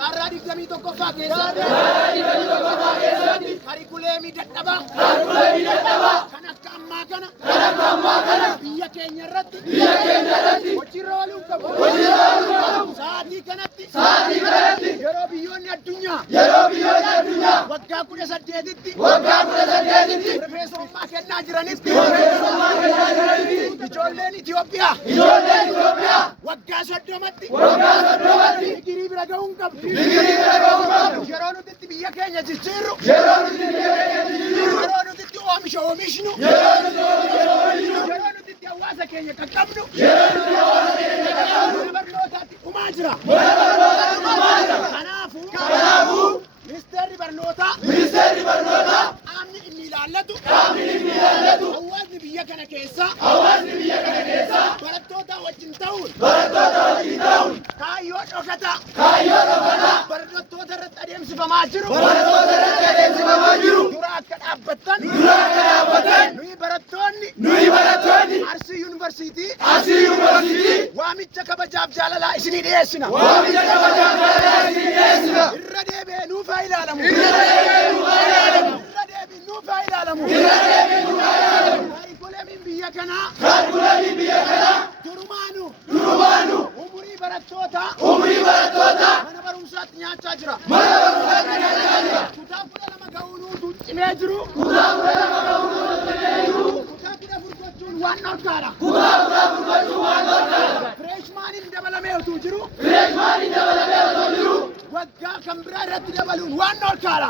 Aradi kami toko fakesan. Karikuleemi dadhaba. Kana kana. Biyya keenya irratti. Hojiirra ooluu qabu. Sa'aatii kanatti. Yeroo biyyoonni addunyaa. Waggaa 18tti. Profeesarummaa kennaa jiranitti. Ijoolleen Itoophiyaa. Waggaa 30tti. Digirii bira ga'uun qabdu. Yeroo nuti biyya keenya jijjiirru. Yeroo nuti oomisha oomishnu. Yeroo nuti hawaasa keenya qaqqabnu. Barnootaatti dhumaa jira. Kanaafuu ministeerri barnootaa qaamni inni ilaallatu hawaasni biyya kana keessaa barattoota wajjin ta'uun kaayyoo dhokataa barattoota irratti adeemsifamaa jiru dura akka dhaabbattan nuyi barattoonni Arsii Yuunivarsiitii waamicha kabajaaf jaalalaa isinii dhiyeessina. Irra deebi'ee nuuf haa ilaalamu. Karikuleemiin biyya kanaa durumaanu umurii barattootaa mana barumsaatti nyaachaa jira. Kutaa 12 ga'uun cimee jiru. Kutaa 14 gochuun waan dhorkaadha. Fireeshmaaniin dabalamee utuu jiru. Waggaa kan biraa irratti dabaluun waan dhorkaadha.